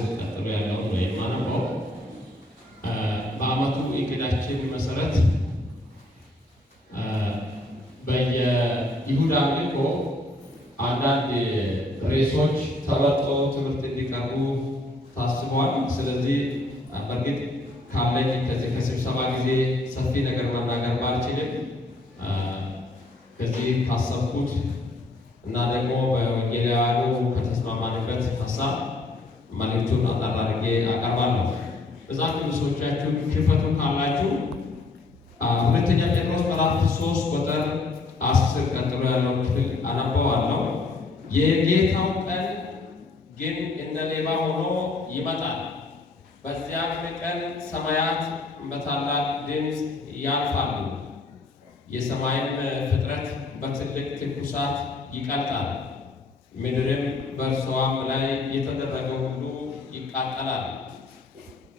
10 ቀጥሎ ያለው ነው የማነበው። በዓመቱ እቅዳችን መሰረት በየይሁዳ አምልኮ አንዳንድ ርዕሶች ተመርጠው ትምህርት እንዲቀርቡ ታስቧል። ስለዚህ በእርግጥ ካለኝ ከዚህ ከስብሰባ ጊዜ ሰፊ ነገር መናገር ባልችልም ከዚህ ካሰብኩት እና ደግሞ በወንጌላውያኑ ከተስማማንበት ሀሳብ መልእክቱን አጠር አድርጌ አቀርባለሁ። መጽሐፍ ቅዱሶቻችሁ ክፈቱ ካላችሁ ሁለተኛ ጴጥሮስ ምዕራፍ 3 ቁጥር 10 ቀጥሎ ያለው ክፍል አነበዋለሁ። የጌታው ቀን ግን እንደ ሌባ ሆኖ ይመጣል፣ በዚያም ቀን ሰማያት በታላቅ ድምፅ ያልፋሉ፣ የሰማይም ፍጥረት በትልቅ ትኩሳት ይቀልጣል፣ ምድርም በእርሷም ላይ የተደረገው ሁሉ ይቃጠላል።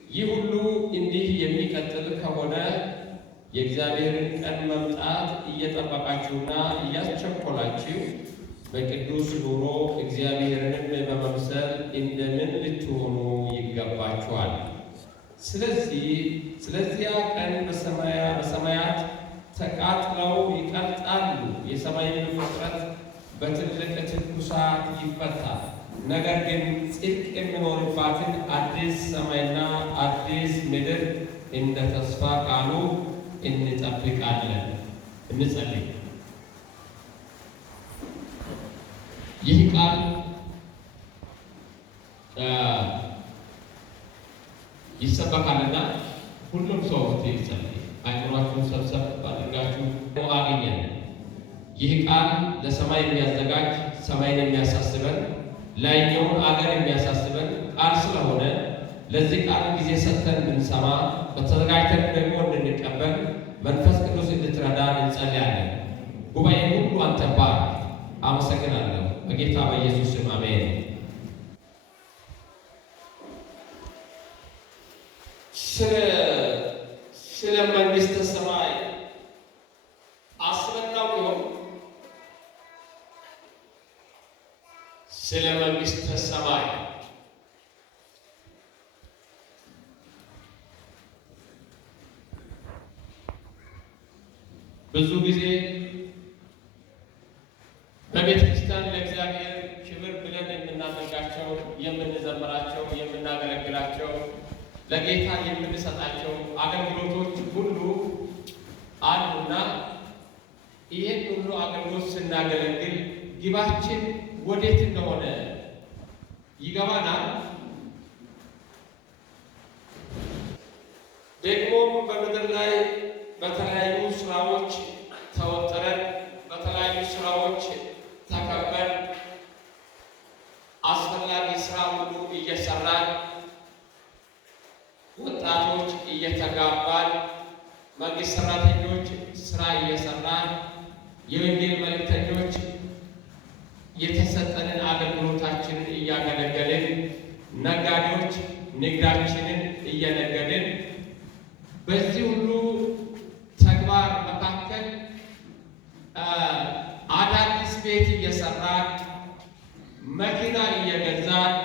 ይህ ሁሉ እንዲህ የሚቀጥል ከሆነ የእግዚአብሔርን ቀን መምጣት እየጠበቃችሁና እያስቸኮላችሁ በቅዱስ ኑሮ እግዚአብሔርንም በመምሰል እንደምን ልትሆኑ ይገባችኋል። ስለዚያ ቀን በሰማያት ተቃጥለው ይቀልጣሉ፣ የሰማይን ፍጥረት በትልቅ ትኩሳት ይፈታል። ነገር ግን ጽድቅ የሚኖርባትን አዲስ ሰማይና አዲስ ምድር እንደ ተስፋ ቃሉ እንጠብቃለን። እንጸልይ። ይህ ቃል ይሰበካልና ሁሉም ሰው ይጸልይ። አይምሯችሁን ሰብሰብ አድርጋችሁ አግኘን። ይህ ቃል ለሰማይ የሚያዘጋጅ ሰማይን የሚያሳስበን ላይኛውን አገር የሚያሳስበን ቃል ስለሆነ ለዚህ ቃል ጊዜ ሰጥተን እንድንሰማ በተዘጋጅተን ደግሞ እንድንቀበል መንፈስ ቅዱስ እንድትረዳን እንጸልያለን። ጉባኤ ሁሉ አንተ ባርክ። አመሰግናለሁ በጌታ በኢየሱስ ስም አሜን። ስለ መንግሥተ ሰማይ አስበናው ይሆን? ስለ መንግሥተ ሰማይ ብዙ ጊዜ በቤተ ክርስቲያን ለእግዚአብሔር ክብር ብለን የምናደርጋቸው፣ የምንዘምራቸው፣ የምናገለግላቸው፣ ለጌታ የምንሰጣቸው አገልግሎቶች ሁሉ አሉና ይህን ሁሉ አገልግሎት ስናገለግል ግባችን ወዴት እንደሆነ ይገባናል። ደግሞም በምድር ላይ በተለያዩ ስራዎች ተወጥረን በተለያዩ ስራዎች ተከበን አስፈላጊ ስራ ሁሉ እየሰራን ወጣቶች እየተጋባን መንግስት ሰራተኞች ስራ እየሰራን የወንጌል መልእክተኞች የተሰጠንን አገልግሎታችንን እያገለገልን ነጋዴዎች ንግዳችንን እየነገድን በዚህ ሁሉ ተግባር መካከል አዳዲስ ቤት እየሰራን መኪና እየገዛን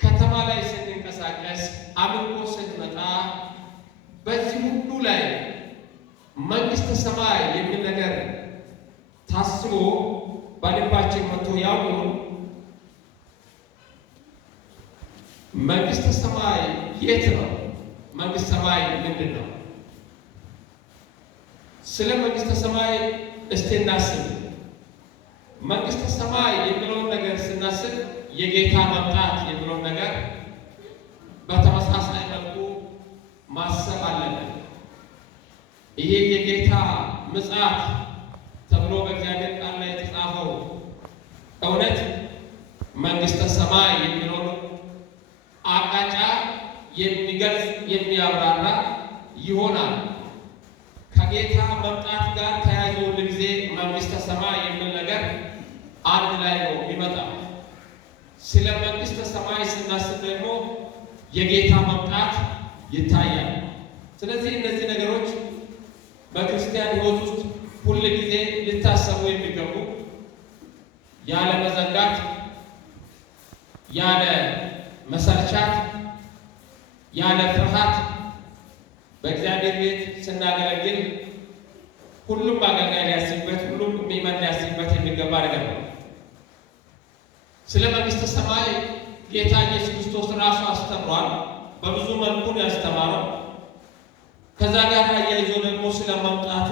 ከተማ ላይ ስንንቀሳቀስ አምልኮ ስንመጣ በዚህ ሁሉ ላይ መንግሥተ ሰማይ የሚል ነገር ታስቦ በልባችን መጥቶ ያውቁን። መንግሥተ ሰማይ የት ነው? መንግሥተ ሰማይ ምንድን ነው? ስለ መንግሥተ ሰማይ እስቲ እናስብ። መንግሥተ ሰማይ የሚለውን ነገር ስናስብ የጌታ መምጣት የሚለውን ነገር በተመሳሳይ መልኩ ማሰብ አለብን። ይሄ የጌታ ምጽአት ተብሎ በእግዚአብሔር ቃል ላይ የተጻፈው እውነት መንግሥተ ሰማይ የሚለውን አቅጣጫ የሚገልጽ የሚያብራራ ይሆናል። ከጌታ መምጣት ጋር ተያይዞ ሁልጊዜ መንግሥተ ሰማይ የሚል ነገር አንድ ላይ ነው የሚመጣው። ስለ መንግሥተ ሰማይ ስናስብ ደግሞ የጌታ መምጣት ይታያል። ስለዚህ እነዚህ ነገሮች በክርስቲያን ሕይወት ውስጥ ሁል ጊዜ ሊታሰቡ የሚገቡ ያለ መዘንጋት ያለ መሰርቻት ያለ ፍርሃት በእግዚአብሔር ቤት ስናገለግል ሁሉም አገልጋይ ሊያስብበት፣ ሁሉም ምዕመን ሊያስብበት የሚገባ ነገር ነው። ስለ መንግሥተ ሰማይ ጌታ ኢየሱስ ክርስቶስ ራሱ አስተምሯል። በብዙ መልኩ ነው ያስተማረው። ከዛ ጋር አያይዞ ደግሞ ስለ መምጣቱ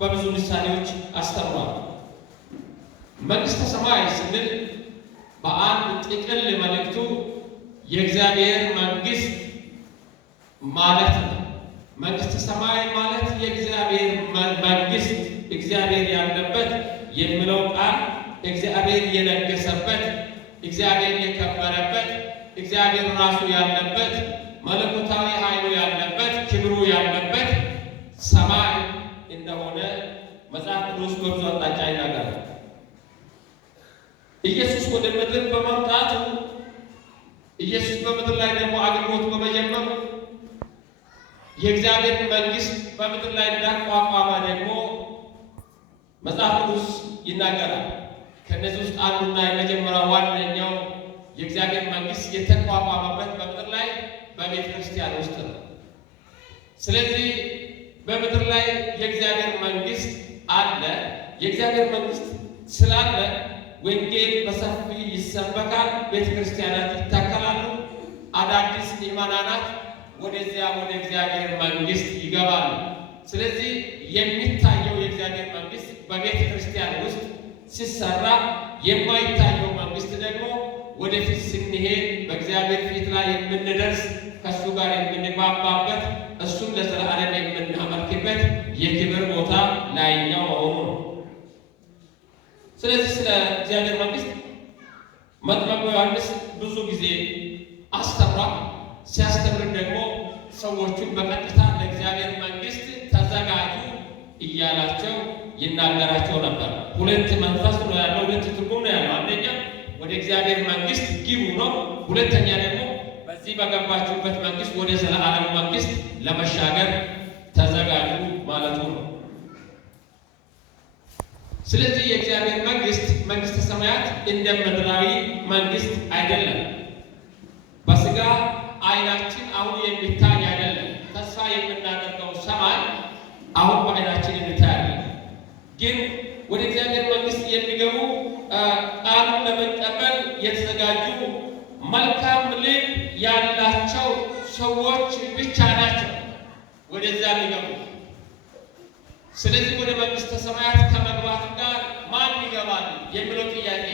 በብዙ ምሳሌዎች አስተምሯል። መንግሥተ ሰማይ ስንል በአንድ ጥቅል መልእክቱ የእግዚአብሔር መንግሥት ማለት ነው። መንግሥተ ሰማይ ማለት የእግዚአብሔር መንግሥት፣ እግዚአብሔር ያለበት የሚለው ቃል እግዚአብሔር የነገሰበት፣ እግዚአብሔር የከበረበት፣ እግዚአብሔር ራሱ ያለበት፣ መለኮታዊ ኃይሉ ያለበት፣ ክብሩ ያለበት ሰማይ እንደሆነ መጽሐፍ ቅዱስ በብዙ አቅጣጫ ይናገራል። ኢየሱስ ወደ ምድር በመምጣቱ ኢየሱስ በምድር ላይ ደግሞ አገልግሎት በመጀመሩ የእግዚአብሔር መንግሥት በምድር ላይ እንዳቋቋመ ደግሞ መጽሐፍ ቅዱስ ይናገራል። ከነዚህ ውስጥ አንዱና የመጀመሪያው ዋነኛው የእግዚአብሔር መንግሥት የተቋቋመበት በምድር ላይ በቤተ ክርስቲያን ውስጥ ነው። ስለዚህ በምድር ላይ የእግዚአብሔር መንግሥት አለ። የእግዚአብሔር መንግሥት ስላለ ወንጌል በሰፊ ይሰበካል፣ ቤተ ክርስቲያናት ይታከላሉ፣ አዳዲስ ምዕመናት ወደዚያ ወደ እግዚአብሔር መንግሥት ይገባሉ። ስለዚህ የሚታየው የእግዚአብሔር መንግሥት በቤተ ክርስቲያን ውስጥ ሲሰራ፣ የማይታየው መንግሥት ደግሞ ወደፊት ስንሄድ በእግዚአብሔር ፊት ላይ የምንደርስ ከእሱ ጋር የምንግባባበት እሱን ለዘላለም የምናመልክበት የክብር ቦታ ላይኛው መሆኑ ነው። ስለዚህ ስለ እግዚአብሔር መንግሥት መጥምቁ ዮሐንስ ብዙ ጊዜ አስተምሯል። ሲያስተምር ደግሞ ሰዎቹን በቀጥታ ለእግዚአብሔር መንግሥት ተዘጋጁ እያላቸው ይናገራቸው ነበር። ሁለት መንፈስ ነው ያለው፣ ሁለት ትርጉም ነው ያለው። አንደኛ ወደ እግዚአብሔር መንግሥት ግቡ ነው። ሁለተኛ ደግሞ በዚህ በገባችሁበት መንግሥት ወደ ዘላለም መንግሥት ለመሻገር ተዘጋጁ ማለቱ ነው። ስለዚህ የእግዚአብሔር መንግሥት መንግሥተ ሰማያት እንደ ምድራዊ መንግሥት አይደለም። በስጋ ዓይናችን አሁን የሚታይ አይደለም። ተስፋ የምናደርገው ሰማይ አሁን በዓይናችን እንታያለን። ግን ወደ እግዚአብሔር መንግሥት የሚገቡ ቃሉን ለመቀበል የተዘጋጁ መልካም ልብ ያላቸው ሰዎች ብቻ ናቸው ወደዚያ የሚገቡ። ስለዚህ ወደ መንግሥተ ሰማያት ከመግባት ጋር ማን ይገባል የሚለው ጥያቄ፣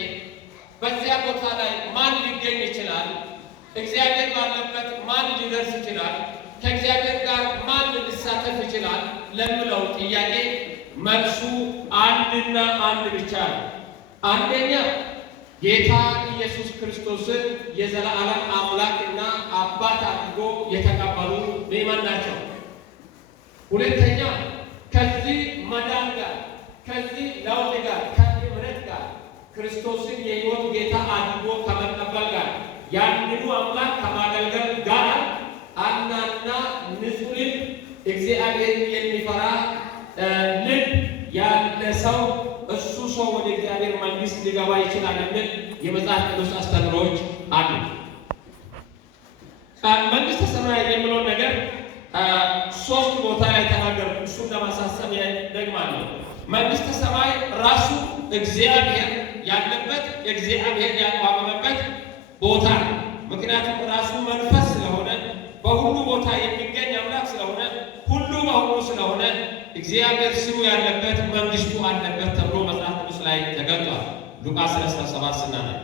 በዚያ ቦታ ላይ ማን ሊገኝ ይችላል? እግዚአብሔር ባለበት ማን ሊደርስ ይችላል? ከእግዚአብሔር ጋር ማን ሊሳተፍ ይችላል ለሚለው ጥያቄ መልሱ አንድና አንድ ብቻ ነው። አንደኛ ጌታ ኢየሱስ ክርስቶስን የዘላለም አምላክና አባት አድርጎ የተቀበሉ ምዕመናን ናቸው። ሁለተኛ ከዚህ መዳን ጋር፣ ከዚህ ለውጥ ጋር፣ ከእምነት ጋር ክርስቶስን የሕይወት ጌታ አድርጎ ከመቀበል ጋር ያንኑ አምላክ ከማገልገል ጋር አናና ንጹሕ ልብ፣ እግዚአብሔርን የሚፈራ ልብ ያለ ሰው እሱ ሰው ወደ እግዚአብሔር መንግሥት ሊገባ ይችላል የሚል የመጽሐፍ ቅዱስ አስተምህሮዎች አሉ። መንግሥተ ሰማይ የሚለው ነገር ሶስት ቦታ ላይ ተናገሩ። እሱን ለማሳሰብ ደግማለሁ። መንግሥተ ሰማይ ራሱ እግዚአብሔር ያለበት፣ እግዚአብሔር ያቋቋመበት ቦታ ነው። ምክንያቱም ራሱ መንፈስ ስለሆነ፣ በሁሉ ቦታ የሚገኝ አምላክ ስለሆነ፣ ሁሉ በሁሉ ስለሆነ እግዚአብሔር ስሙ ያለበት መንግሥቱ አለበት ተብሎ መጽሐፍ ቅዱስ ላይ ተገልጧል። ሉቃስ 17 ስናነብ።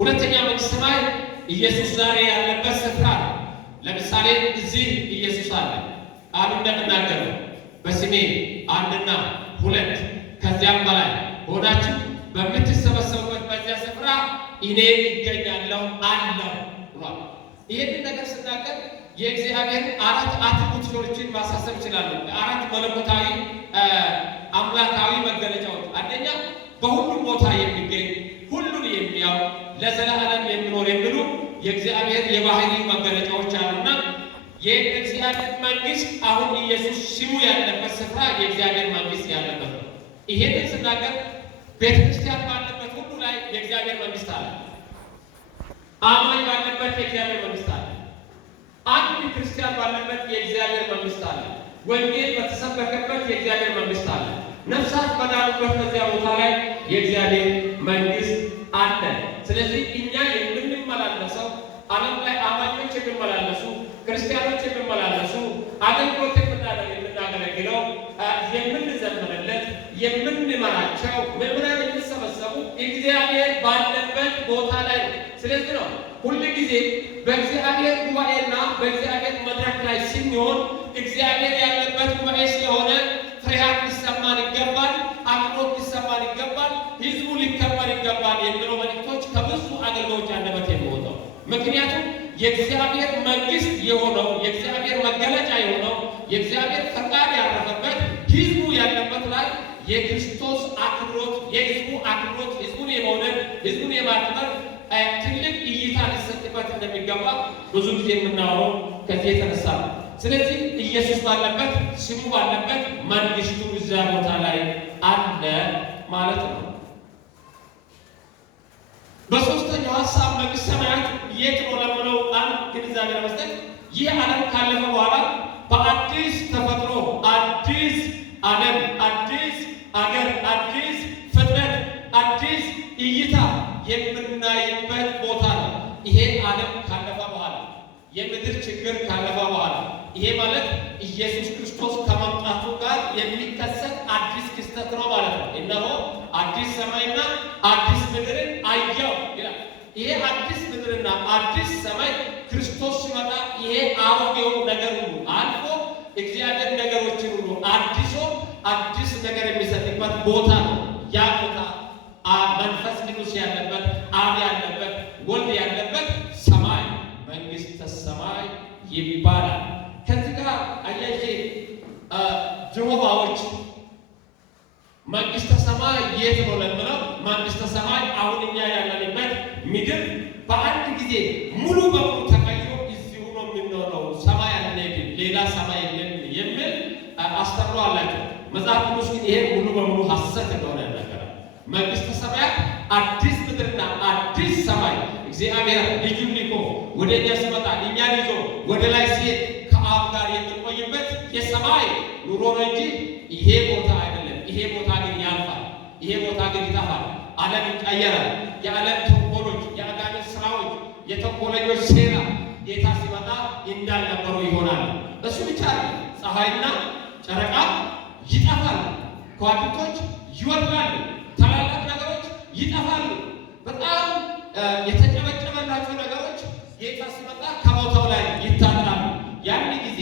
ሁለተኛ መንግሥተ ሰማይ ኢየሱስ ዛሬ ያለበት ስፍራ ነው። ለምሳሌ እዚህ ኢየሱስ አለ። ቃሉ እንደምናገረው በስሜ አንድና ሁለት ከዚያም በላይ ሆናችሁ በምትሰበሰቡበት በዚያ ስፍራ እኔ ይገኛለሁ አለው ብሏል። ይህንን ነገር ስናገር የእግዚአብሔር አራት አትሪቡቶችን ማሳሰብ ይችላሉ። አራት መለኮታዊ አምላካዊ መገለጫዎች። አንደኛ በሁሉም ቦታ የሚገኝ ሁሉን የሚያው ለዘላለም የሚኖር የሚሉ የእግዚአብሔር የባህሪ መገለጫዎች አሉና የእግዚአብሔር መንግሥት አሁን ኢየሱስ ስሙ ያለበት ስፍራ የእግዚአብሔር መንግሥት ያለበት ነው። ይሄንን ስናገር ቤተክርስቲያን ባለበት ሁሉ ላይ የእግዚአብሔር መንግሥት አለ። አማኝ ባለበት የእግዚአብሔር መንግስት አለ። አንድ ክርስቲያን ባለበት የእግዚአብሔር መንግስት አለ። ወንጌል በተሰበከበት የእግዚአብሔር መንግስት አለ። ነፍሳት በዳኑበት በዚያ ቦታ ላይ የእግዚአብሔር መንግስት አለ። ስለዚህ እኛ የምንመላለሰው ዓለም ላይ አማኞች የሚመላለሱ ክርስቲያኖች የሚመላለሱ አገልግሎት የምናገለግለው የምንዘምርለት የምንመራቸው ምዕመናን የሚሰበሰቡ እግዚአብሔር ባለበት ቦታ ላይ ነው። ስለዚህ ነው ሁል ጊዜ በእግዚአብሔር ጉባኤና በእግዚአብሔር መድረክ ላይ ስንሆን እግዚአብሔር ያለበት ጉባኤ ስለሆነ ፍርሃት ሊሰማን ይገባል፣ አክብሮት ሊሰማን ይገባል፣ ህዝቡ ሊከበር ይገባል የሚለው መልእክቶች ከብዙ አገልጋዮች አንደበት የሚወጣው ምክንያቱም የእግዚአብሔር መንግስት የሆነው የእግዚአብሔር መገለጫ የሆነው የእግዚአብሔር ፈቃድ ያረፈበት ህዝቡ ያለበት ላይ የክርስቶስ አክብሮት የህዝቡ አክብሮት ህዝቡን የመውደድ ህዝቡን የማክበር ትልቅ እይታ ሊሰጥበት እንደሚገባ ብዙ ጊዜ የምናወራው ከዚህ የተነሳ ነው። ስለዚህ ኢየሱስ ባለበት ስሙ ባለበት መንግስቱ እዛ ቦታ ላይ አለ ማለት ነው። በሶስተኛው ሐሳብ መንግስተ ሰማያት የት ነው ለምለው አንድ ግንዛቤ ለመስጠት ይህ ዓለም ካለፈ በኋላ በአዲስ ተፈጥሮ አዲስ ዓለም አዲስ አገር አዲስ ፍጥረት አዲስ እይታ የምናይበት ቦታ ነው። ይሄ ዓለም ካለፈ በኋላ የምድር ችግር ካለፈ በኋላ ይሄ ማለት ኢየሱስ ክርስቶስ ከመምጣቱ ጋር የሚከሰት አዲስ ክስተት ነው ማለት ነው። እነሆ አዲስ ሰማይና አዲስ ምድርን አየሁ ይላል። ይሄ አዲስ ምድርና አዲስ ሰማይ ክርስቶስ ሲመጣ ይሄ አሮጌው ነገር ሁሉ አልፎ እግዚአብሔር ነገሮችን ሁሉ አዲሶ አዲስ ነገር የሚሰጥበት ቦታ ነው። ያ ቦታ መንፈስ ቅዱስ ያለበት አብ ያለበት ወልድ ያለበት ሰማይ መንግስተ ሰማይ ይባላል። ከዚህ ጋር አያይዤ ጀሆባዎች መንግስተ ሰማይ የት ነው ለምለው መንግስተ ሰማይ አሁን እኛ ያለንበት ምድር በአንድ ጊዜ ሙሉ በሙሉ ተቀይሮ እዚሁ ነው የምንኖረው፣ ሰማይ አንሄድም፣ ሌላ ሰማይ የለም የሚል አስተምሮ አላቸው። መጽሐፍ ቅዱስ ግን ይሄ ሙሉ በሙሉ ሐሰት እንደሆነ ይናገራል። መንግስተ ሰማያት አዲስ ምድርና አዲስ ሰማይ እግዚአብሔር ልጁን ልኮ ወደ እኛ ሲመጣ እኛን ይዞ ወደ ላይ ሲሄድ ከአብ ጋር የምንቆይበት የሰማይ ኑሮ ነው እንጂ ይሄ ቦታ አይደለም። ይሄ ቦታ ግን ያልፋል። ይሄ ቦታ ግን ይጠፋል። ዓለም ይቀየራል። የዓለም ተንኮሎች፣ የአጋንንት ስራዎች፣ የተንኮለኞች ሴራ ጌታ ሲመጣ እንዳልነበሩ ይሆናል። እሱ ብቻ ነው። ፀሐይና ጨረቃ ይጠፋሉ። ከዋክብቶች ይወድቃሉ። ታላላቅ ነገሮች ይጠፋሉ። በጣም የተጨበጨበላቸው ነገሮች ጌታ ሲመጣ ከቦታው ላይ ይታጣሉ። ያን ጊዜ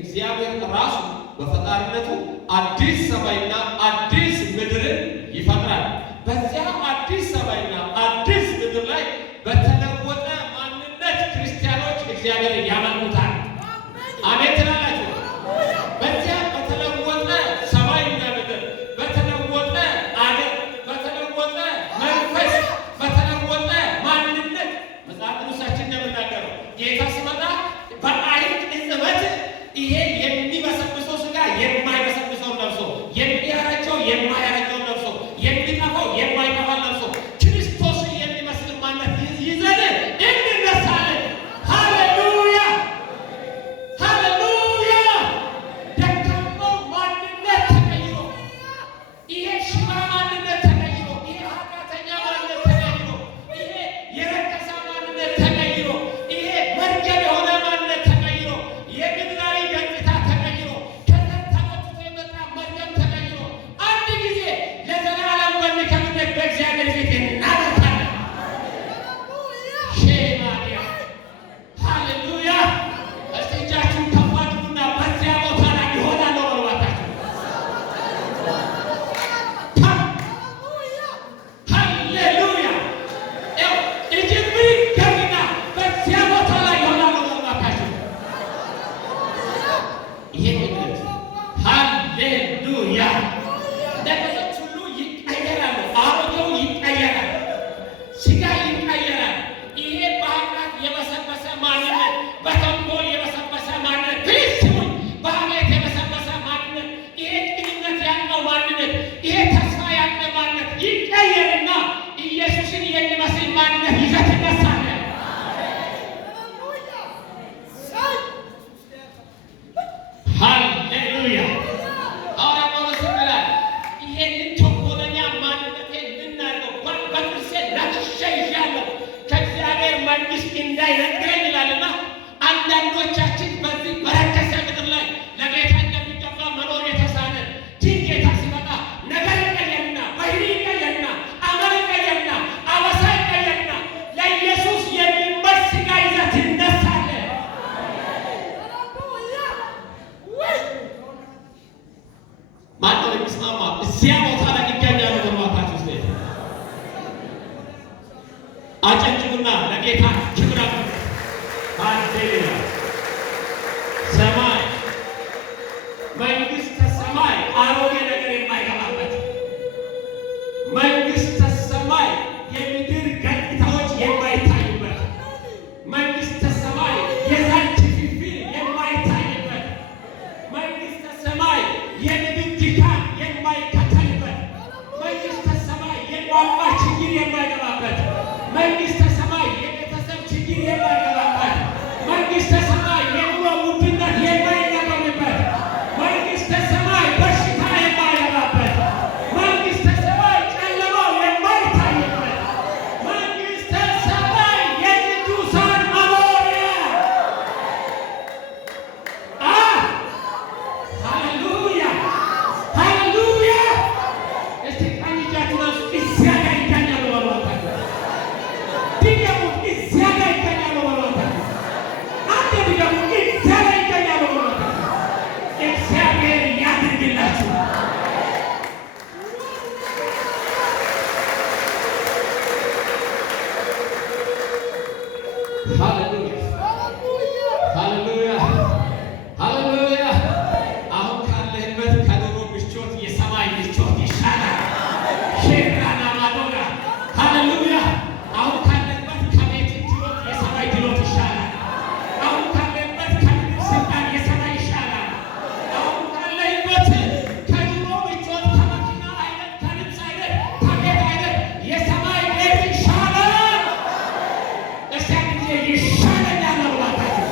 እግዚአብሔር ራሱ በፈጣሪነቱ አዲስ ሰማይና አዲስ ምድርን ይፈጥራል። በዚያ አዲስ ሰማይና አዲስ ምድር ላይ በተለወጠ ማንነት ክርስቲያኖች እግዚአብሔር ያመልኩታል። አሜን ትላላችሁ? በዚያ በተለወጠ ሰማይና ምድር በተለወጠ አገር በተለወጠ መንፈስ በተለወጠ ማንነት መጽሐፍ ቅዱሳችን እንደምናገረው ጌታ ሲመጣ በአይን ቅጽበት ይሄ የሚበሰብሰው ስጋ የማይበሰብሰውን ለብሶ የሚያረጀው የማያረጀውን ለብሶ የሚጠፋው የማይጠፋ ለብሶ ክርስቶስን የሚመስል ማንነት ይዘን መንግስት እንዳይነግረኝ ይላልና አንዳንዶቻችን በዚህ በረከሰ ምድር ላይ ለጌታ እንደሚገባ መኖር የተሳነ ግን ጌታ ሲመጣ ነገር ይቀየርና ባህሪ ይቀየርና አመል ይቀየርና አበሳ ይቀየርና ለኢየሱስ የሚመች ሥጋ ይዘህ ትነሳለህ። ማነው የሚስማማ? እዚያ ቦታ ላይ ይገኛሉ። በማታችሁ ውስጥ አጨብጭቡና ለጌታ ክብር አቅርቡ። ሃሌሉያ! ሰማይ መንግሥተ ሰማይ አሮጌ ነገር የማይገባበት መንግሥተ ሰማይ የምድር ገጽታዎች የማይታዩበት መንግሥተ ሰማይ የዛን ክፍፍል የማይታይበት መንግሥተ ሰማይ የምድር ድካም የማይከተልበት መንግሥተ ሰማይ የቋንቋ ችግር የማይገባበት መንግሥተ ሰማይ የቤተሰብ ችግር የማይገባበት መንግሥተ ሰማይ የኑሮ ውድነት የማይገባበት መንግሥተ ሰማይ በሽታ የማይገባበት መንግሥተ ሰማይ ጨለማው የማይታይበት መንግሥተ ሰማይ የቅዱሳን መኖሪያ። ሃሌሉያ ሃሌሉያ! እስቲ ቀኝ እጃችሁን አንሱ። እዚያ ጋር ይገኛሉ በሏታችሁ። ድገሙ። እዚያ ጋር ይገኛሉ በሏታችሁ። አንተ ድገሙ። እዚያ ጋር ይገኛሉ በሏታችሁ። እግዚአብሔር ያድርግላችሁ። ሃሌሉያ ሃሌሉያ ሃሌሉያ! አሁን ካለህበት ከኑሮ ምቾት የሰማይ ምቾት ይሻላል። ሼራና ማዶና ሃሌሉያ! አሁን ካለህበት ከቤት ድሎት የሰማይ ድሎት ይሻላል። አሁን ካለህበት ከምድር ስልጣን የሰማይ ይሻላል። አሁን ካለህበት ከኑሮ ምቾት ከመኪና አይነት ከልብስ አይነት ከቤት አይነት የሰማይ ቤት ይሻላል። እስቲ አንድ ጊዜ ይሻለኛል አሏታችሁ።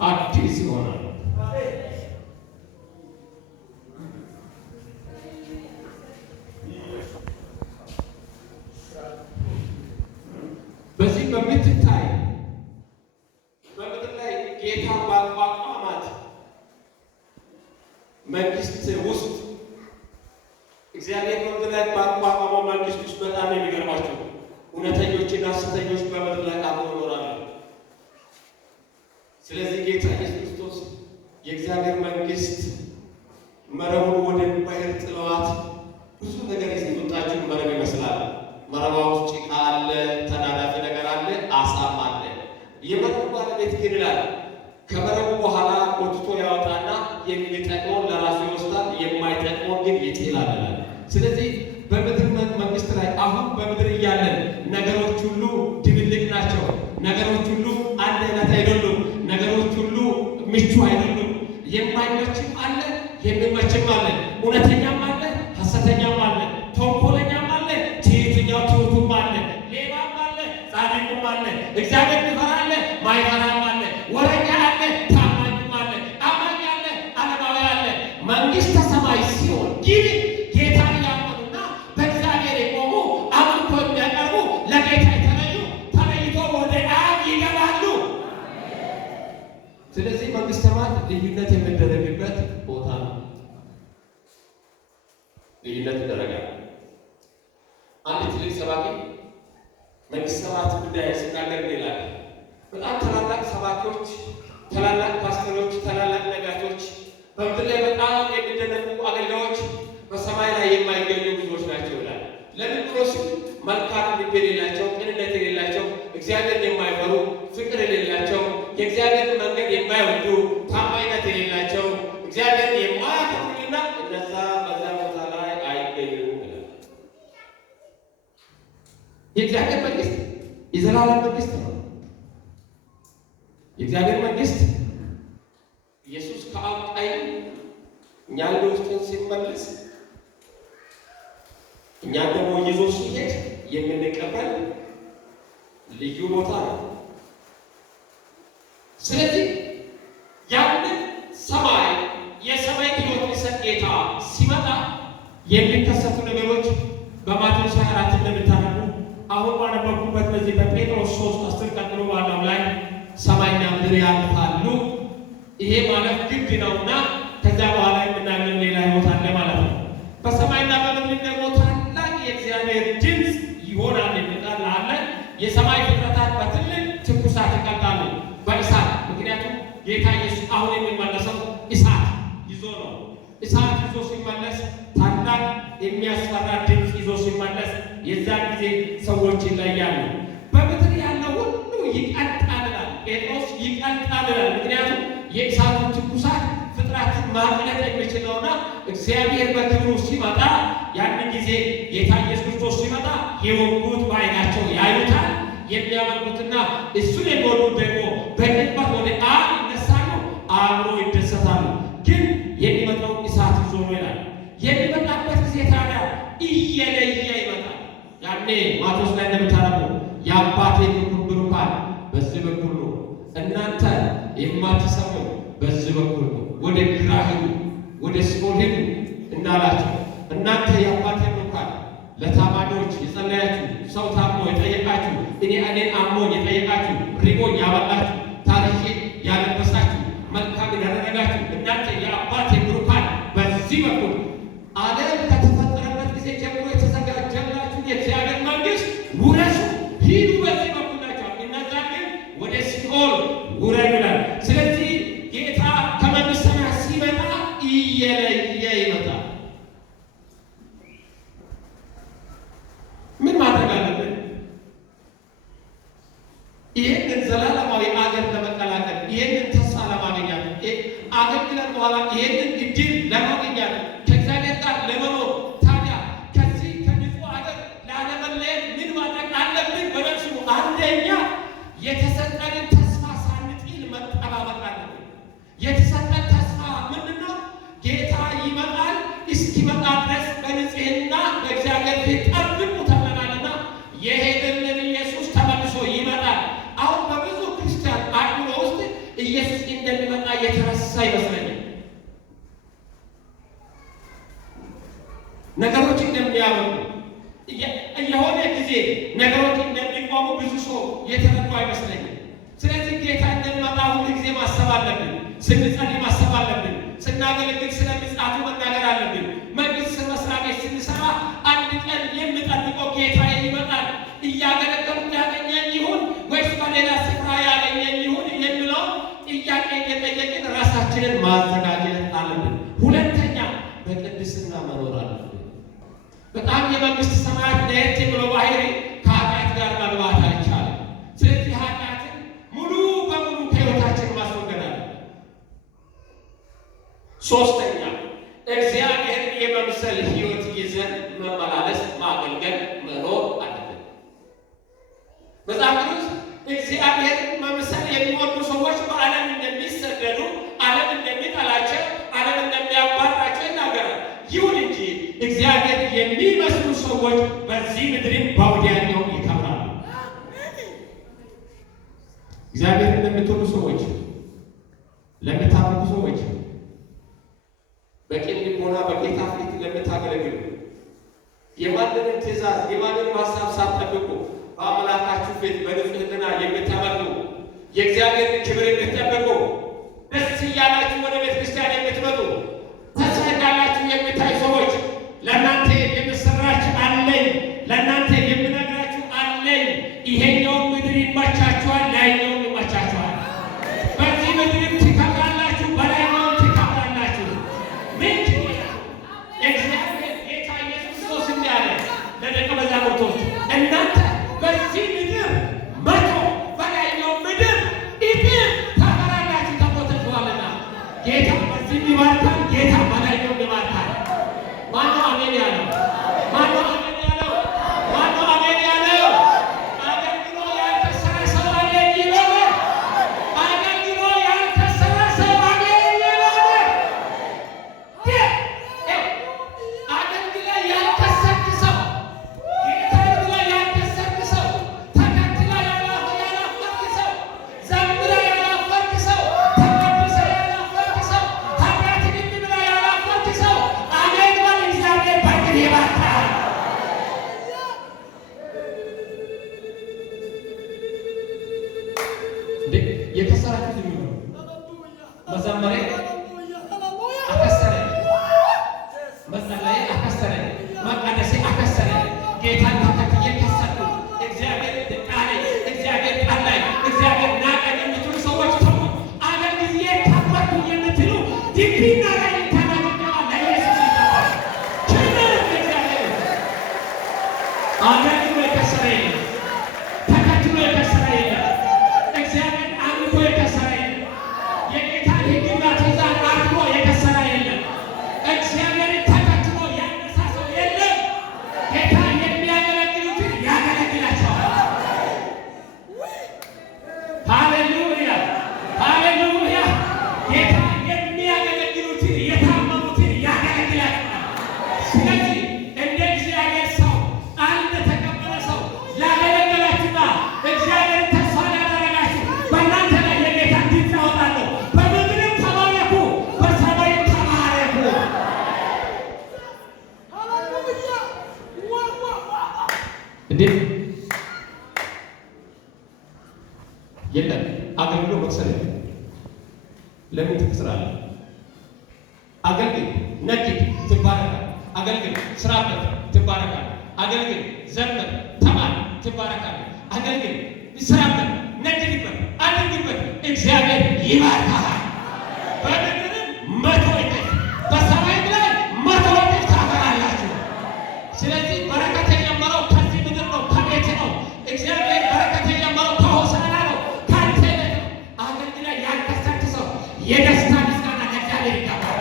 አዲስ ይሆናል። በዚህ በምትታይ በምድር ላይ ጌታ ባቋቋማት መንግስት ውስጥ እግዚአብሔር በምድር ላይ ባቋቋመው መንግስት ውስጥ በጣም የሚገርማቸው እውነተኞችና ሐሰተኞች በምድር ላይ አብረው ይኖራሉ። ስለዚህ ጌታ ኢየሱስ ክርስቶስ የእግዚአብሔር መንግስት መረቡን ወደ ባህር ጥለዋት ብዙ ነገር የወጣችው መረብ ይመስላል። መረባ ውስጥ ጭቃ አለ፣ ተናዳፊ ነገር አለ፣ አሳም አለ። የመረቡ ባለቤት ግን ይላል ከመረቡ በኋላ ጎትቶ ያወጣና የሚጠቅመውን ለራሱ ይወስዳል፣ የማይጠቅመውን ግን ይጥላል። ስለዚህ በምድር መንግስት ላይ አሁን በምድር እያለን ነገሮች ሁሉ ድብልቅ ናቸው። ነገሮች ሁሉ አንድ አይነት አይደሉም። ነገሮች ሁሉ ምቹ አይደሉም። የማይመችም አለ፣ የሚመችም አለ። እውነተኛም አለ፣ ሐሰተኛም አለ። ተንኮለኛም አለ፣ ትሑቱም አለ። ሌባም አለ፣ ጻድቁም አለ። እግዚአብሔር የሚፈራ አለ፣ ማይፈራም አለ። ወረኛ አለ፣ ታማኝም አለ። አማኝ አለ፣ ዓለማዊ አለ። መንግሥተ ሰማይ ሲሆን ግን ጌታን ያመኑና በእግዚአብሔር የቆሙ አምልኮ የሚያቀርቡ ለጌታ የተለዩ ተለይቶ ወደ አብ ይገባሉ። ስለዚህ መንግሥተ ሰማያት ልዩነት የሚደረግበት ቦታ ነው። ልዩነት ይደረጋል። አንድ ትልቅ ሰባኪ መንግሥተ ሰማያት ጉዳይ ሲናገር ይላል በጣም ታላላቅ ሰባኪዎች፣ ታላላቅ ፓስተሮች፣ ታላላቅ ነቢያቶች፣ በምድር ላይ በጣም የሚደነቁ አገልጋዮች በሰማይ ላይ የማይገኙ ብዙዎች ናቸው ይላል። ለምን ብሎ ሲል መልካም ልብ የሌላቸው፣ ቅንነት የሌላቸው፣ እግዚአብሔርን የማይፈሩ፣ ፍቅር የሌላቸው፣ የእግዚአብሔርን መንገድ የማይወዱ፣ ታማኝነት የሌላቸው፣ እግዚአብሔርን የማያከብሩና እነዛ በዛ ቦታ ላይ አይገኙም ይላል። የእግዚአብሔር መንግስት የዘላለም መንግስት ነው። የእግዚአብሔር መንግስት ኢየሱስ ከአብ ቀኝ እኛን ውስጥን ሲመለስ እኛን ደግሞ ይዞ ሲሄድ የምንቀበል ልዩ ቦታ ነው። ስለዚህ ያንን ሰማይ የሰማይ ሕይወት ሊሰጥ ጌታ ሲመጣ የሚከሰቱ ነገሮች በማቴዎስ 24 እንደምታነቡ አሁን ባነበብኩበት በዚህ በጴጥሮስ 3:10 ቀጥሎ ባለው ላይ ሰማይና ምድር ያልፋሉ። ይሄ ማለት ግድ ነውና ከዛ በኋላ የምናገኘው ሌላ ሕይወት አለ ማለት ነው። በሰማይና በምድር ደግሞ ታላቅ የእግዚአብሔር ድምፅ ይሆናል የሚባል አለ። የሰማይ ፍጥረታት በትልቅ ትኩሳት ይቀልጣሉ በእሳት። ምክንያቱም ጌታ ኢየሱስ አሁን የሚመለሰው እሳት ይዞ ነው። እሳት ይዞ ሲመለስ ታላቅ የሚያስፈራ ድምፅ ይዞ ሲመለስ የዛን ጊዜ ሰዎች ይለያሉ። በምድር ያለው ሁሉ ይቀልጣል ይላል ጴጥሮስ፣ ይቀልጣል ይላል። ምክንያቱም የእሳቱ ትኩሳት ፍጥረትን ማቅለጥ የሚችል ነውና እግዚአብሔር በክብሩ ሲመጣ ያን ጊዜ ጌታ ኢየሱስ ክርስቶስ ሲመጣ የወጉት በዓይናቸው ያዩታል። የሚያመልኩትና እሱን የሚወዱት ደግሞ በቅጽበት ወደ አብ ይነሳሉ፣ አብሮ ይደሰታሉ። ግን የሚመጣው እሳት ይዞ ነው ይላል። የሚመጣበት ጊዜ ታዲያ እየለየ ይመጣል። ያኔ ማቴዎስ ላይ እንደምታነቡ የአባቴ ብሩካን በዚህ በኩል ነው፣ እናንተ የማትሰሙ በዚህ በኩል ነው፣ ወደ ግራ ሂዱ፣ ወደ ሲኦል ሂዱ እንዳላቸው እናንተ የአባቴ ብሩካን ለታማኞች የጸለያችሁ፣ ሰው ታሞ የጠየቃችሁ፣ እኔን አሞኝ የጠየቃችሁ፣ ሪቦኝ ያበላችሁ፣ ታርዤ ያለበሳችሁ፣ መልካም ያደረጋችሁ እናንተ የአባቴ ብሩካን በዚህ በኩል ዓለም ከተፈጠረበት ጊዜ ጀምሮ የተዘጋጀላችሁ የእግዚአብሔር መንግሥት ውረሱ፣ ሂዱ፣ በዚህ በኩል ናቸው። እነዛ ግን ወደ ሲኦል ውረዱ ይላል። ስለዚህ ጌታ ከመንግሥተ ሰማያት ሲመጣ እየለየ ይመጣል። ምን ማድረግ አለብን? ይህንን ዘላለማዊ አገር ለመቀላቀል፣ ይህንን ተስፋ ለማግኘት፣ አገልግለን በኋላ ይህንን እድል ለማግኘት፣ ከእግዚአብሔር ጋር ለመኖር ታዲያ ከዚህ ከንጹህ አገር ላለመለየት ምን ማድረግ አለብን? በነፍሱ አንደኛ የተሰጠንን ተስፋ ሳንጥል መጠባበቅ አለብን። የተሰጠን ተስፋ ምንድን ነው? ጌታ ይመጣል። እስኪመጣ ድረስ በንጽህና በእግዚአብሔር ፊት ጠብቁ ተብለናልና የሄደልን ኢየሱስ ተመልሶ ይመጣል። አሁን በብዙ ክርስቲያን አእምሮ ውስጥ ኢየሱስ እንደሚመጣ የተረሳ ይመስለኛል። ነገሮች እንደሚያበቁ የሆነ ጊዜ ነገሮች እንደሚቆሙ ብዙ ሰው የተረዱ አይመስለኝም። ስለዚህ ጌታ እንደሚመጣ ሁሉ ጊዜ ማሰብ አለብን። ስንጸልይ ማሰብ አለብን። ስናገለግል ስለ ምጽአቱ መናገር አለብን። መንግስት መስሪያ ቤት ስንሰራ አንድ ቀን የምጠብቀው ጌታዬ ይመጣል፣ እያገለገልኩ ያገኘኝ ይሁን ወይስ በሌላ ስፍራ ያገኘኝ ይሁን የሚለው ጥያቄ እየጠየቅን ራሳችንን ማዘጋጀት አለብን። ሁለተኛ በቅድስና መኖር አለብን። በጣም የመንግስት ሰማያት ለየት ብሎ ባህሪ ከኃጢአት ጋር መግባት አይቻልም። ስለዚህ ኃጢአትን ሙሉ በሙሉ ከሕይወታችን ማስወገድ አለብን። ሶስተኛ እግዚአብሔርን የመምሰል ሕይወት ይዘን መመላለስ፣ ማገልገል፣ መኖር አለብን። መጽሐፍ ቅዱስ እግዚአብሔርን መምሰል የሚወዱ ሰዎች በዓለም እንደሚሰደዱ፣ ዓለም እንደሚጠላቸው፣ ዓለም እንደሚያባራቸው ይናገራል። ይሁን እንጂ እግዚአብሔር የሚመስሉ ሰዎች በዚህ ምድርን በወዲያኛው ይከብራሉ። እግዚአብሔር እንደምትወዱ ሰዎች፣ ለምታመልኩ ሰዎች፣ በቅን ልቦና በጌታ ፊት ለምታገለግሉ፣ የማንንም ትእዛዝ የማንንም ሀሳብ ሳትጠብቁ በአምላካችሁ ፊት በንጽሕና የምታመልኩ፣ የእግዚአብሔር ክብር የምትጠብቁ፣ ደስ እያላችሁ ወደ ቤተ ክርስቲያን የምትመጡ፣ ተስፋ እንዳላችሁ የምታዩ ሰዎች ለእናንተ የምስራች አለኝ፣ ለእናንተ የምነግራችሁ አለኝ። ይሄኛውን ምድር ይመቻችኋል፣ ላይኛውን ይመቻችኋል። በዚህ ምድርም ትከብራላችሁ፣ በላይኛውም ትከብራላችሁ። ምንድን ነው እግዚአብሔር ጌታ ኢየሱስ ክርስቶስ እንዳለ ለደቀ መዛሙርቶች እናንተ በዚህ ምድር መቶ በላይኛው ምድር እጥፍ ታፈራላችሁ ተብሎ ተጽፏልና ጌታ በዚህ ይባርካል፣ ጌታ በላይኛው ይባርካል። እንዴ የለም አገልግሎ መክሰር የለም። ለምን ትከስራለህ? አገልግል፣ ነግድ፣ ትባረካለህ። አገልግል፣ ስራበት፣ ትባረካለህ። አገልግል፣ ዘምር፣ ተማር፣ ትባረካለህ። አገልግል፣ ስራበት፣ ነግድበት፣ አድርግበት፣ እግዚአብሔር ይባርካል። በምድርም 100 እጥፍ በሰማይም ላይ 100 እጥፍ ታፈራላችሁ። ስለዚህ በረከት የጀመረው ከዚህ ምድር ነው፣ ከቤት ነው። እግዚአብሔር በረከት የጀመረው ከሆሳዕና ነው፣ ከአንተ ቤት ነው። አገልግላ ያልተሳክሰው የደስታ ምስጋና ለእግዚአብሔር ይገባል።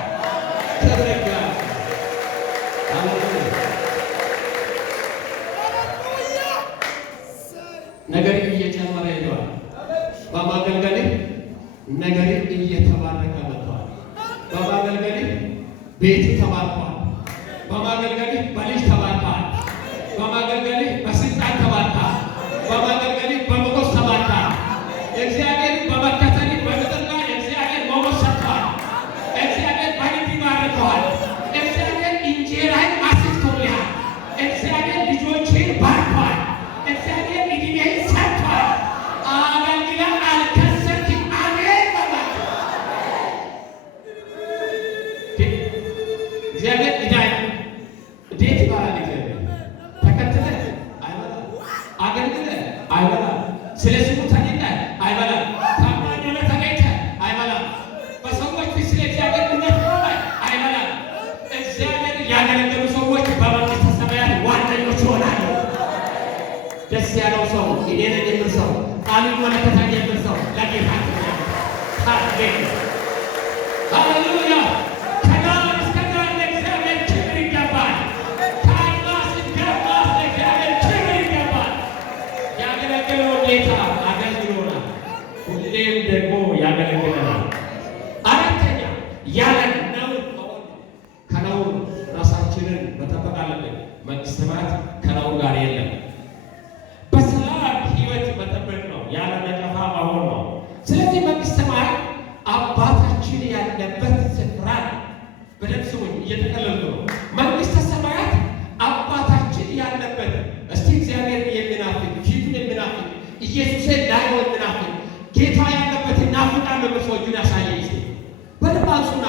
ነገር እየጨመረ ሄደዋል። በማገልገል ነገር እየተባረከ መጥተዋል። በማገልገል ቤት ተባርኳል። በማገልገል በልጅ ተባርኳል። በማገልገል በስልጣን ተባርኳል። በማገልገል በሞገስ ተባርኳል። እግዚአብሔር በመከተል በምድር ላይ እግዚአብሔር ሞገስ ሰጥቷል። እግዚአብሔር በልጅ ይባርከዋል። እግዚአብሔር እንጀራህን አስፍቶልሃል። እግዚአብሔር ልጆችህን ባርኳል። እግዚአብሔር ዕድሜህን ሰጥቷል። አገልግለህ አልከሰርክም። አሜን በላቸው። እግዚአብሔር ይዳይ እንዴት ይባላል? እግዚአብሔር ተከትለህ አይበላም፣ አገልግለህ አይበላም፣ ስለ ስሙ ተገኝተህ አይበላም፣ ታማኝ ሆነህ ተገኝተህ አይበላም፣ በሰዎች ፊት ስለ እግዚአብሔር እውነት ሆነህ አይበላም። እግዚአብሔር ያገለገሉ ሰዎች በመንግሥተ ሰማያት ዋነኞች ይሆናሉ። ደስ ያለው ሰው እኔ ነኝ የሚል ሰው ቃሉ ይመለከታል የሚል ሰው ለጌታ ሃሌሉያ። ከዳር እስከ ዳር ለእግዚአብሔር ክብር ይገባል። ከአድማስ እስከ አድማስ ለእግዚአብሔር ክብር ይገባል። ያገለገለው ጌታ አገልግሎናል፣ ሁሌም ደግሞ ያገለግለናል። አራተኛ ያለ ነውር መሆን። ከነውር ራሳችንን መጠበቅ አለብን። መንግሥተ ሰማያት ከነውር ጋር የለም። በሰላም ሕይወት መጠበቅ ነው፣ ያለ ነቀፋ መሆን ነው። ስለዚህ መንግሥተ ሰማያት አባታችን ያለበት ስፍራ ነው። በደንብ ስሙኝ፣ እየተቀለሉ ነው። መንግሥተ ሰማያት አባታችን ያለበት። እስቲ እግዚአብሔር የሚናፍቅ ፊቱን የሚናፍቅ ኢየሱስን ላየው የሚናፍቅ ጌታ ያለበት እናፍቃለን የሚል ሰው እጁን ያሳየኝ እስቲ። በደንብ አንሱና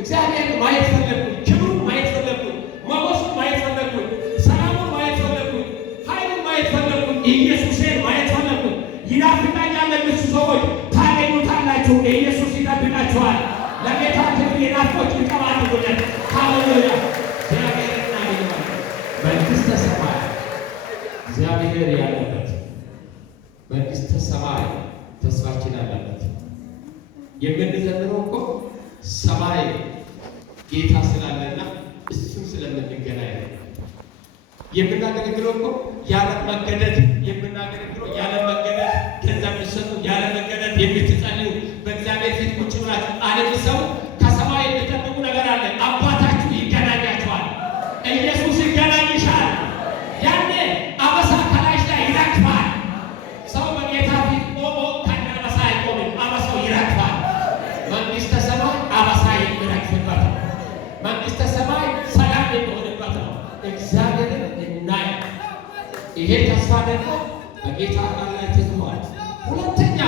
እግዚአብሔር ማየት ፈለግኩኝ፣ ክብሩን ማየት ፈለግኩኝ፣ ሞገሱን ማየት ፈለግኩኝ፣ ሰላሙን ማየት ፈለግኩኝ፣ ኃይሉን ማየት ፈለግኩኝ፣ ኢየሱስን ማየት ፈለግኩኝ። ይናፍቃኛል ለሚሉ ሰዎች ታገኙታላችሁ። ኢየሱስ ይጠብቃችኋል። ለጌታ ክብር የናፍቆት ይቀባ አድርጉለት። ሃሌሉያ። እግዚአብሔር እናገኘዋለን። መንግሥተ ሰማይ እግዚአብሔር ያለበት መንግሥተ ሰማይ ተስፋችን አለበት። የምንዘምረው እኮ ሰማይ ጌታ ስላለና እሱን ስለምንገናኝ ነው። የምናገለግለው እኮ ያለ መገደድ የምናገለግለው ያለ መገደድ ገንዘብ የምትሰጡ ያለ መገደድ የምትጸልዩ በእግዚአብሔር ፊት ቁጭ ብላችሁ ዓለም ሰው ከሰማይ የሚጠብቁ ነገር አለ። አባታችሁ ይገናኛችኋል። ኢየሱስ ይገናኝሻል። ያኔ አበሳ ከላይሽ ላይ ይረግፋል። ሰው በጌታ ፊት ቆሞ ከነ አበሳ አይቆምም። አበሳው ይረግፋል። መንግሥተ ሰማይ አበሳ የሚረግፍበት ነው። መንግሥተ ሰማይ ሰላም የሚሆንበት ነው። እግዚአብሔርን እናያለን። ይሄ ተስፋ ደግሞ በጌታ ቃል ላይ ተጽፏል። ሁለተኛ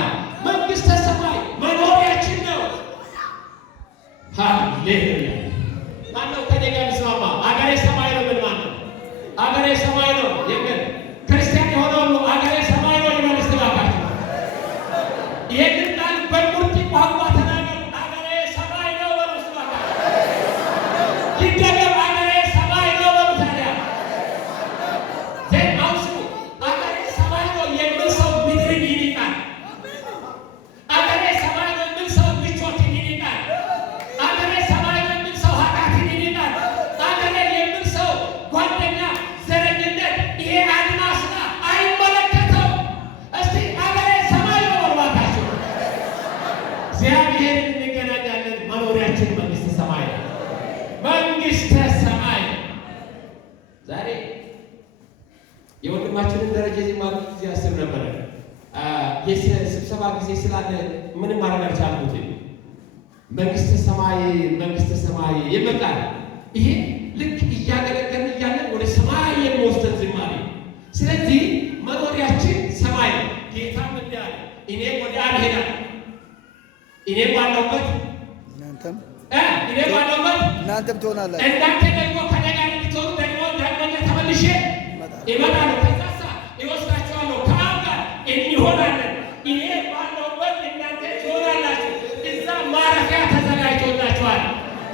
መንግሥተ ሰማይ መኖሪያችን ነው። ሃሌሉያ። ማነው ከኔ ጋር የሚስማማ? አገሬ ሰማይ ነው። ምን ማለት ነው? አገሬ ሰማይ ነው የሚል ክርስቲያን የሆነ ሁሉ አገሬ ሰማይ ነው ይበል እስቲ እባካችሁ። ይሄንን ቃል በቁርጥ ቋንቋ ተናገሩ። አገሬ ሰማይ ነው በሉ እስቲ እባካችሁ። ይደገም። አገሬ ሰማይ ነው በሉ ታዲያ። አውሱ አገሬ ሰማይ ነው የሚል ሰው ምድርን ይንቃል። አገሬ ሰማይ ነው የሚል ሰው ምቾትን ይንቃል። አገሬ ሰማይ ነው የሚል ሰው ኃጢአትን ይንቃል። አገሬ የሚል ሰው ጓደኛ፣ ዘረኝነት፣ ይሄ አድማስና አይመለከተው። እስቲ አገሬ ሰማይ ነው እባካችሁ። እግዚአብሔርን እንገናኛለን። መኖሪያችን መንግሥተ ሰማይ ነው። መንግሥተ ሰማይ ዛሬ የወንድማችንን ደረጃ ዚህ ማለት ጊዜ አስብ ነበረ። የስብሰባ ጊዜ ስላለ ምንም ማድረግ አልቻልኩትም። መንግሥተ ሰማይ ይመጣል። ይሄ ልክ እያገለገልን እያለን ወደ ሰማይ የሚወስደን ዝማሬ። ስለዚህ መኖሪያችን ሰማይ ነው። ጌታ ምን ያለ እኔ ወደ አብ ሄዳለሁ እኔ ባለሁበት እናንተም ትሆናላችሁ እናንተ ደግሞ ከእኔ ጋር እንድትሆኑ ደግሞ ዳግመኛ ተመልሼ እመጣለሁ ከዛሳ እወስዳችኋለሁ ከአብ ጋር እንሆናለን እኔ ባለሁበት እናንተ ትሆናላችሁ እዛ ማረፊያ ተዘጋጅቶላችኋል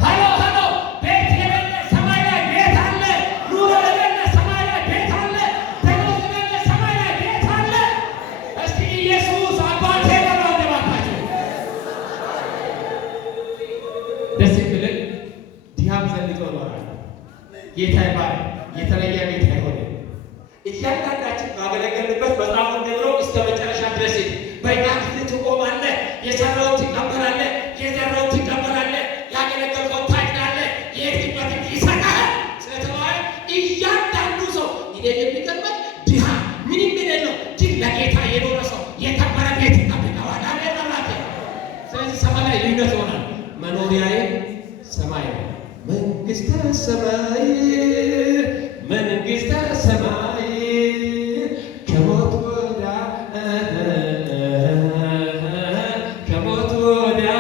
ሃሎ ሃሎ ቤት የሌለ ሰማይ ላይ ቤት አለ ኑሮ የሌለ ሰማይ ላይ ቤት አለ ደሞዝ የሌለ ሰማይ ላይ ቤት አለ እስቲ ኢየሱስ አባቴ ነው እንደባካችሁ ደስ ይበል ዲያም ዘንጦ ነው ጌታ ይባርክ የተለየ ቤት አይሆንም እያንዳንዳችን ባገለገልንበት መጽሐፉን ጀምሮ እስከ መጨረሻ ድረስ በእናት ፊት ትቆማለህ የሰራውን ትቀበላለህ የዘራውን ትቀበላለህ ያገለገልከውን ታጭዳለህ የሄድክበትን ይሰጣል ስለተባለ እያንዳንዱ ሰው እኔ የሚገርመኝ ድሃ ምንም የሌለው ግን ለጌታ የኖረ ሰው የከበረ ቤት ይጠብቀዋል አሜን አሜን ስለዚህ ሰማይ ላይ ልዩነት ይሆናል መኖሪያዬ ሰማይ ነው መንግሥተ ሰማይ መንግሥተ ሰማይ ከሞት ወዲያ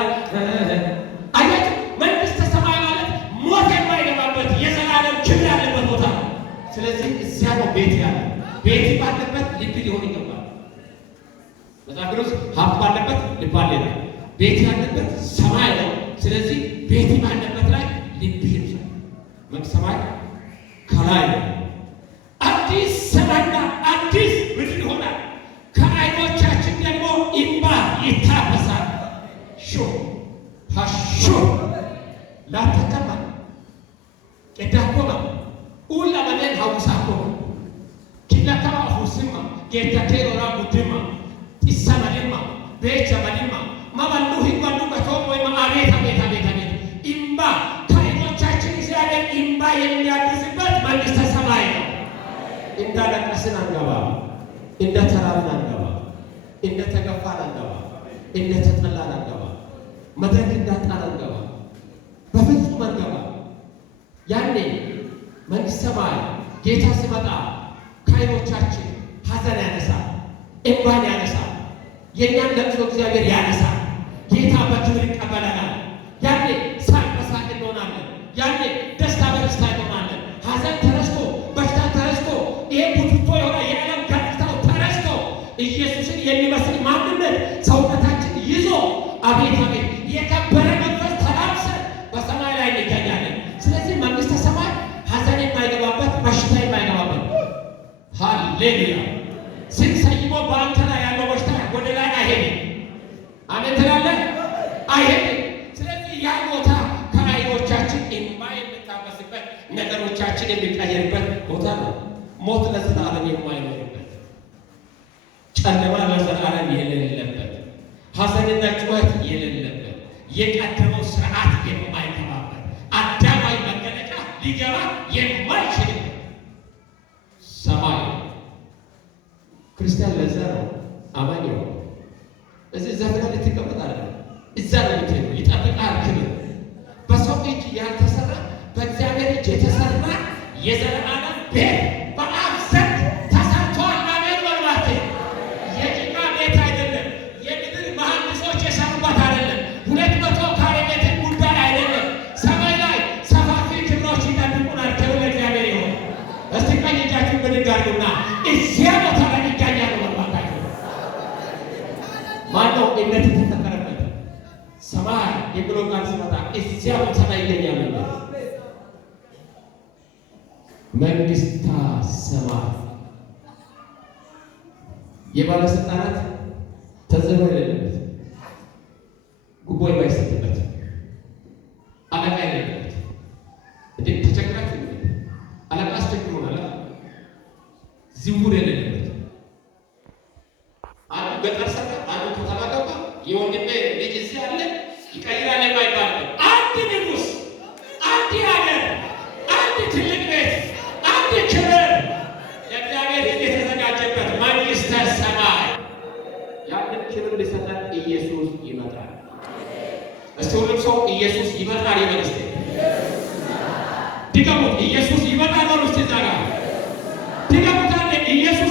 አያችሁ መንግሥተ ሰማይ ማለት ሞት የማይገባበት የዘላለም ክብር ያለበት ቦታ ነው ስለዚህ እዚያ ነው ቤት ያለ ቤት ባለበት ልብ ሊሆን ይገባል መጽሐፍ ቅዱስ ሀብት ባለበት ልብ አለ ይላል ቤት ያለበት ሰማይ ነው ስለዚህ ቤት ባለበት ላይ ልብ ይይዛል ሰማይ ከላይ አዲስ ሰማይና አዲስ ምድር ይሆናል ከዓይኖቻችን ደግሞ እንባ ይታበሳል ሾ ሀሾ ላተከማ ቀዳኮማ ኡላ ማለን ሀውሳኮ ኪላከማ ሁስማ ጌታቴሮራ ጉድማ ኢሳማሊማ ቤቻ ማሊማ ማማሉ ሂባሉ በቶሞ ማአቤታ ቤታ ቤታ ቤታ እንባ ከዓይኖቻችን እግዚአብሔር እንባ የሚያብስበት መንግሥተ ሰማይ ነው እንዳለቀስን አንገባ እንደተራብን አንገባ እንደተገፋን አንገባ እንደተጠላን አንገባ መድረክ እንዳጣን አንገባ በፍጹም አንገባ ያኔ መንግሥተ ሰማይ ጌታ ሲመጣ ከዓይኖቻችን ሐዘን ያነሳል እንባን ያነሳል የእኛን ለቅሶ እግዚአብሔር ያነሳል ጌታ በክብር ይቀበለናል ያኔ ሳቅ በሳቅ እንሆናለን ያኔ ደስታ በደስታ እንሆናለን ሐዘን ተረስቶ በሽታ ተረስቶ ይሄ ቡትቶ የሆነ የዓለም ገጽታው ተረስቶ ኢየሱስን የሚመስል ማንነት ሰውነታችን ይዞ አቤት አቤት የከበረ መንፈስ ተላብሰን በሰማይ ላይ እንገኛለን ስለዚህ መንግሥተ ሰማይ ሐዘን የማይገባበት በሽታ የማይገባበት ሃሌሉያ ስንሰይሞ በአንተ ላይ ያለው በሽታ ወደ ላይ አይሄድም አሜን ትላለህ አይሄድም ስለዚህ ያ ቦታ ከዓይኖቻችን እንባ የምታበስበት ነገሮቻችን የሚቀየርበት ቦታ ነው ሞት ለዘላለም የማይኖርበት ጨለማ ለዘላለም የሌለበት ሐዘንና ጩኸት የሌለበት የቀደመው ስርዓት የማይገባበት አዳማዊ መገለጫ ሊገባ የማይችልበት ሰማይ ክርስቲያን ለዛ ነው አማኝ ነው እዚህ ዘፈን ልትቀመጥ አይደለም እዛ ነው የምትሄደው ይጠብቃል ክብር በሰው እጅ ያልተሰራ በእግዚአብሔር እጅ የተሰራ የዘላለም ቤት በአብ ዘንድ ተሰርቷል አሜን በርባቴ የጭቃ ቤት አይደለም የምድር መሐንዲሶች የሰሩበት አይደለም 200 ካሬ ሜትር ጉዳይ አይደለም ሰማይ ላይ ሰፋፊ ክብሮች ይጠብቁናል ክብር ለእግዚአብሔር ይሁን እስቲ ቀኝ እጃችሁን ብድግ አድርጉና እዚያ ቦታ ላይ ይገኛሉ በርባታቸው ማነው እምነት የተፈጠረበት ሰማይ የብሎ ቃል ሲመጣ እዚያ ቦታ ላይ ይገኛሉ መንግሥተ ሰማይ የባለስልጣናት ተጽዕኖ የሌለበት ጉቦ የማይሰጥበት አለቃ የሌለበት እንዴት ተቸግራችሁ አለቃ አስቸግሮናል ዝውውር የሌለበት አንዱ ገጠር ሰራ አንዱ ከተማ ገባ የወንድሜ ልጅ እዚህ አለ ይቀይራል የማይባልበት አንድ ንጉሥ አንድ ሀገር አንድ ትልቅ ቤት አንድ ክብር የእግዚአብሔር የተዘጋጀበት መንግሥተ ሰማይ ያንን ክብር ሊሰጠን ኢየሱስ ይመጣል እስቲ ሁሉም ሰው ኢየሱስ ይመጣል ይበል እስቲ ድገሙት ኢየሱስ ይመጣል በሉ እስቲ እዛ ጋር ድገሙት ኢየሱስ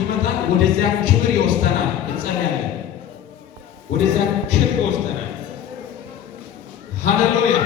ይመጣል። ወደዚያ ክብር ይወስደናል። እንጸልያለን። ወደዚያ ክብር ይወስደናል። ሃሌሉያ